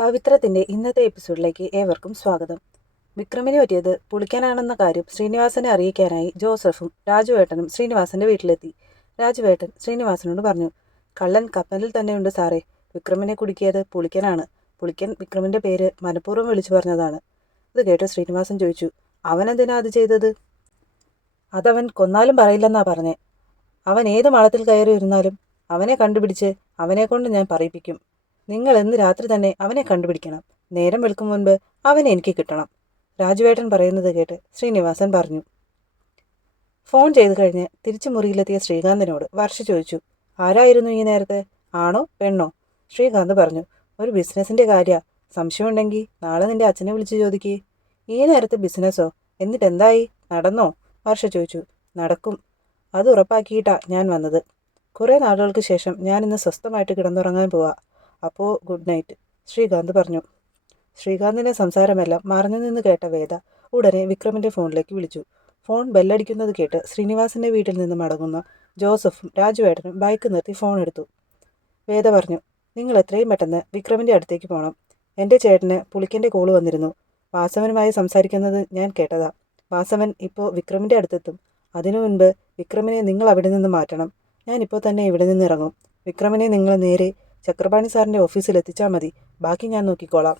പവിത്രത്തിന്റെ ഇന്നത്തെ എപ്പിസോഡിലേക്ക് ഏവർക്കും സ്വാഗതം. വിക്രമിനെ പറ്റിയത് പുളിക്കാനാണെന്ന കാര്യം ശ്രീനിവാസനെ അറിയിക്കാനായി ജോസഫും രാജുവേട്ടനും ശ്രീനിവാസന്റെ വീട്ടിലെത്തി. രാജുവേട്ടൻ ശ്രീനിവാസനോട് പറഞ്ഞു കള്ളൻ കപ്പലിൽ തന്നെയുണ്ട് സാറേ. വിക്രമിനെ കുടുക്കിയത് പുളിക്കനാണ്. പുളിക്കൻ വിക്രമിന്റെ പേര് മനഃപൂർവം വിളിച്ചു പറഞ്ഞതാണ്. ഇത് കേട്ട് ശ്രീനിവാസൻ ചോദിച്ചു അവനെന്തിനാ അത് ചെയ്തത്? അതവൻ കൊന്നാലും പറയില്ലെന്നാ പറഞ്ഞേ. അവൻ ഏത് മാളത്തിൽ കയറി ഇരുന്നാലും അവനെ കണ്ടുപിടിച്ച് അവനെക്കൊണ്ട് ഞാൻ പറയിപ്പിക്കും. നിങ്ങൾ ഇന്ന് രാത്രി തന്നെ അവനെ കണ്ടുപിടിക്കണം. നേരം വെളുക്കും മുൻപ് അവനെ എനിക്ക് കിട്ടണം. രാജുവേട്ടൻ പറയുന്നത് കേട്ട് ശ്രീനിവാസൻ പറഞ്ഞു. ഫോൺ ചെയ്തു കഴിഞ്ഞ് തിരിച്ചു മുറിയിലെത്തിയ ശ്രീകാന്തിനോട് വർഷ ചോദിച്ചു ആരായിരുന്നു ഈ നേരത്തെ? ആണോ പെണ്ണോ? ശ്രീകാന്ത് പറഞ്ഞു ഒരു ബിസിനസിന്റെ കാര്യ. സംശയമുണ്ടെങ്കിൽ നാളെ നിന്റെ അച്ഛനെ വിളിച്ചു ചോദിക്കേ. ഈ നേരത്തെ ബിസിനസ്സോ? എന്നിട്ട് എന്തായി? നടന്നോ? വർഷ ചോദിച്ചു. നടക്കും. അത് ഉറപ്പാക്കിയിട്ടാ ഞാൻ വന്നത്. കുറേ നാളുകൾക്ക് ശേഷം ഞാൻ ഇന്ന് സ്വസ്ഥമായിട്ട് കിടന്നുറങ്ങാൻ പോവാ. അപ്പോൾ ഗുഡ് നൈറ്റ് ശ്രീകാന്ത് പറഞ്ഞു. ശ്രീകാന്തിന്റെ സംസാരമെല്ലാം മറഞ്ഞു നിന്ന് കേട്ട വേദ ഉടനെ വിക്രമിന്റെ ഫോണിലേക്ക് വിളിച്ചു. ഫോൺ ബെല്ലടിക്കുന്നത് കേട്ട് ശ്രീനിവാസിന്റെ വീട്ടിൽ നിന്ന് മടങ്ങുന്ന ജോസഫും രാജുവേട്ടനും ബൈക്ക് നിർത്തി ഫോൺ എടുത്തു. വേദ പറഞ്ഞു നിങ്ങൾ എത്രയും പെട്ടെന്ന് വിക്രമിന്റെ അടുത്തേക്ക് പോകണം എന്റെ ചേട്ടന് പുളിക്കന്റെ കോൾ വന്നിരുന്നു. വാസവനുമായി സംസാരിക്കുന്നത് ഞാൻ കേട്ടതാ. വാസവൻ ഇപ്പോൾ വിക്രമിന്റെ അടുത്തെത്തും. അതിനു മുൻപ് വിക്രമിനെ നിങ്ങൾ അവിടെ നിന്ന് മാറ്റണം. ഞാനിപ്പോൾ തന്നെ ഇവിടെ നിന്ന് ഇറങ്ങും. വിക്രമിനെ നിങ്ങൾ നേരെ ചക്രപാണി സാറിന്റെ ഓഫീസിൽ എത്തിച്ചാൽ മതി. ബാക്കി ഞാൻ നോക്കിക്കോളാം.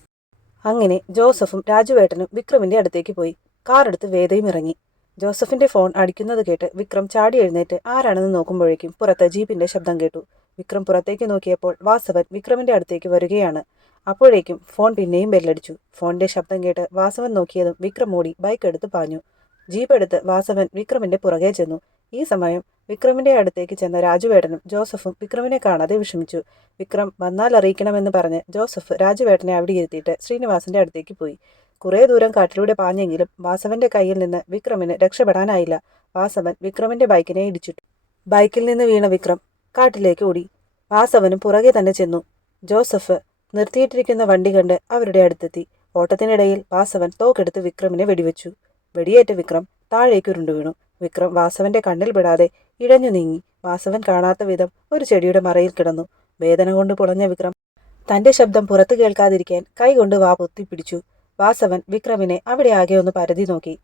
അങ്ങനെ ജോസഫും രാജുവേട്ടനും വിക്രമിന്റെ അടുത്തേക്ക് പോയി. കാർ എടുത്ത് വേദയും ഇറങ്ങി. ജോസഫിന്റെ ഫോൺ അടിക്കുന്നത് കേട്ട് വിക്രം ചാടി എഴുന്നേറ്റ് ആരാണെന്ന് നോക്കുമ്പോഴേക്കും പുറത്ത് ജീപ്പിന്റെ ശബ്ദം കേട്ടു. വിക്രം പുറത്തേക്ക് നോക്കിയപ്പോൾ വാസവൻ വിക്രമിന്റെ അടുത്തേക്ക് വരികയാണ്. അപ്പോഴേക്കും ഫോൺ പിന്നെയും ബെല്ലടിച്ചു ഫോണിന്റെ ശബ്ദം കേട്ട് വാസവൻ നോക്കിയതും വിക്രം ഓടി ബൈക്ക് എടുത്ത് പാഞ്ഞു. ജീപ്പ് എടുത്ത് വാസവൻ വിക്രമിന്റെ പുറകെ ചെന്നു. ഈ സമയം വിക്രമിന്റെ അടുത്തേക്ക് ചെന്ന രാജുവേട്ടനും ജോസഫും വിക്രമിനെ കാണാതെ വിഷമിച്ചു. വിക്രം വന്നാൽ അറിയിക്കണമെന്ന് പറഞ്ഞ് ജോസഫ് രാജുവേട്ടനെ അവിടെ ഇരുത്തിയിട്ട് ശ്രീനിവാസന്റെ അടുത്തേക്ക് പോയി. കുറേ ദൂരം കാട്ടിലൂടെ പാഞ്ഞെങ്കിലും വാസവന്റെ കയ്യിൽ നിന്ന് വിക്രമിന് രക്ഷപ്പെടാനായില്ല. വാസവൻ വിക്രമിന്റെ ബൈക്കിനെ ഇടിച്ചിട്ടു. ബൈക്കിൽ നിന്ന് വീണ വിക്രം കാട്ടിലേക്ക് ഓടി. വാസവനും പുറകെ തന്നെ ചെന്നു. ജോസഫ് നിർത്തിയിട്ടിരിക്കുന്ന വണ്ടി കണ്ട് അവരുടെ അടുത്തെത്തി. ഓട്ടത്തിനിടയിൽ വാസവൻ തോക്കെടുത്ത് വിക്രമിനെ വെടിവെച്ചു. വെടിയേറ്റ വിക്രം താഴേക്ക് ഉരുണ്ടു വീണു. വിക്രം വാസവന്റെ കണ്ണിൽ പെടാതെ ഇഴഞ്ഞു നീങ്ങി. വാസവൻ കാണാത്ത വിധം ഒരു ചെടിയുടെ മറയിൽ കിടന്നു. വേദന കൊണ്ട് പുളഞ്ഞ വിക്രം തന്റെ ശബ്ദം പുറത്തു കേൾക്കാതിരിക്കാൻ കൈകൊണ്ട് വാ പൊത്തിപ്പിടിച്ചു വാസവൻ വിക്രമിനെ അവിടെ ആകെ ഒന്ന് പരതി നോക്കി.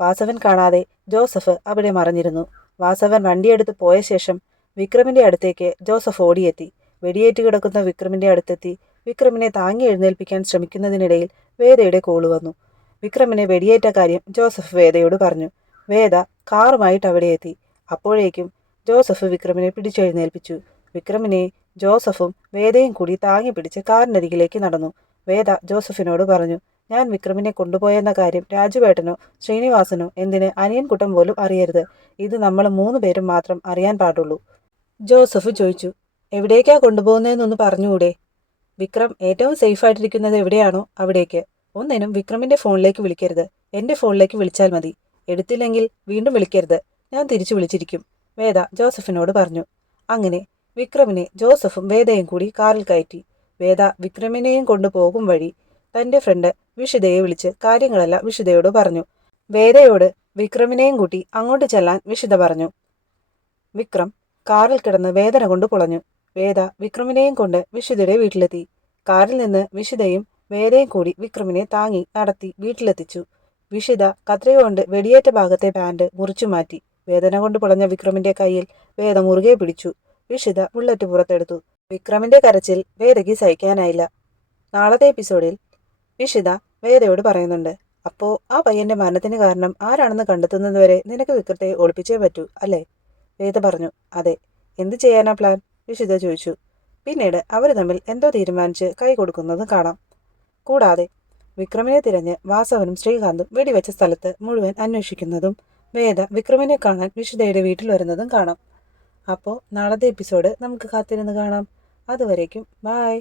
വാസവൻ കാണാതെ ജോസഫ് അവിടെ മറഞ്ഞിരുന്നു. വാസവൻ വണ്ടിയെടുത്ത് പോയ ശേഷം വിക്രമിന്റെ അടുത്തേക്ക് ജോസഫ് ഓടിയെത്തി. വെടിയേറ്റ് കിടക്കുന്ന വിക്രമിന്റെ അടുത്തെത്തി. വിക്രമിനെ താങ്ങി എഴുന്നേൽപ്പിക്കാൻ ശ്രമിക്കുന്നതിനിടയിൽ വേദയുടെ കോൾ വന്നു. വിക്രമിനെ വെടിയേറ്റ കാര്യം ജോസഫ് വേദയോട് പറഞ്ഞു. വേദ കാറുമായിട്ട് അവിടെ എത്തി. അപ്പോഴേക്കും ജോസഫ് വിക്രമിനെ പിടിച്ചെഴുന്നേൽപ്പിച്ചു. വിക്രമിനെ ജോസഫും വേദയും കൂടി താങ്ങി പിടിച്ച് കാറിനരികിലേക്ക് നടന്നു. വേദ ജോസഫിനോട് പറഞ്ഞു ഞാൻ വിക്രമിനെ കൊണ്ടുപോയെന്ന കാര്യം രാജുവേട്ടനോ ശ്രീനിവാസനോ എന്തിന് അനിയൻകുട്ടം പോലും അറിയരുത്. ഇത് നമ്മൾ മൂന്ന് പേരും മാത്രം അറിയാൻ പാടുള്ളൂ. ജോസഫ് ചോദിച്ചു എവിടേക്കാ കൊണ്ടുപോകുന്നതെന്നൊന്ന് പറഞ്ഞുകൂടെ? വിക്രം ഏറ്റവും സേഫായിട്ടിരിക്കുന്നത് എവിടെയാണോ അവിടേക്ക്. ഒന്നിനും വിക്രമിന്റെ ഫോണിലേക്ക് വിളിക്കരുത്. എന്റെ ഫോണിലേക്ക് വിളിച്ചാൽ മതി. എടുത്തില്ലെങ്കിൽ വീണ്ടും വിളിക്കരുത്. ഞാൻ തിരിച്ചു വിളിച്ചിരിക്കും. വേദ ജോസഫിനോട് പറഞ്ഞു. അങ്ങനെ വിക്രമിനെ ജോസഫും വേദയും കൂടി കാറിൽ കയറ്റി. വേദ വിക്രമിനെയും കൊണ്ടുപോകും വഴി തന്റെ ഫ്രണ്ട് വിഷിതയെ വിളിച്ച് കാര്യങ്ങളെല്ലാം വിഷിതയോട് പറഞ്ഞു. വേദയോട് വിക്രമിനെയും കൂട്ടി അങ്ങോട്ട് ചെല്ലാൻ വിഷിത പറഞ്ഞു. വിക്രം കാറിൽ കിടന്ന് വേദന കൊണ്ട് പുളഞ്ഞു. വേദ വിക്രമിനെയും കൊണ്ട് വിഷിതയുടെ വീട്ടിലെത്തി. കാറിൽ നിന്ന് വിഷിതയും വേദയും കൂടി വിക്രമിനെ താങ്ങി നടത്തി വീട്ടിലെത്തിച്ചു. വിഷിത കത്രയുകൊണ്ട് വെടിയേറ്റ ഭാഗത്തെ പാന്റ് മുറിച്ചു മാറ്റി. വേദന കൊണ്ട് പുളഞ്ഞ വിക്രമിന്റെ കയ്യിൽ വേദ മുറുകെ പിടിച്ചു. വിഷിത ബുള്ളറ്റ് പുറത്തെടുത്തു. വിക്രമിന്റെ കരച്ചിൽ വേദയ്ക്ക് സഹിക്കാനായില്ല. നാളത്തെ എപ്പിസോഡിൽ വിഷിത വേദയോട് പറയുന്നുണ്ട് അപ്പോ ആ പയ്യന്റെ മരണത്തിന് കാരണം ആരാണെന്ന് കണ്ടെത്തുന്നതുവരെ നിനക്ക് വിക്രത്തെ ഒളിപ്പിച്ചേ പറ്റൂ അല്ലേ? വേദ പറഞ്ഞു അതെ എന്ത് ചെയ്യാനാ പ്ലാൻ? വിഷിത ചോദിച്ചു. പിന്നീട് അവർ തമ്മിൽ എന്തോ തീരുമാനിച്ച് കൈ കൊടുക്കുന്നത് കാണാം. കൂടാതെ വിക്രമിനെ തിരഞ്ഞ് വാസവനും ശ്രീകാന്തും വെടിവെച്ച സ്ഥലത്ത് മുഴുവൻ അന്വേഷിക്കുന്നതും വേദ വിക്രമിനെ കാണാൻ വിശുദ്ധയുടെ വീട്ടിൽ വരുന്നതും കാണാം. അപ്പോൾ നാളത്തെ എപ്പിസോഡ് നമുക്ക് കാത്തിരുന്ന് കാണാം. അതുവരേക്കും ബായ്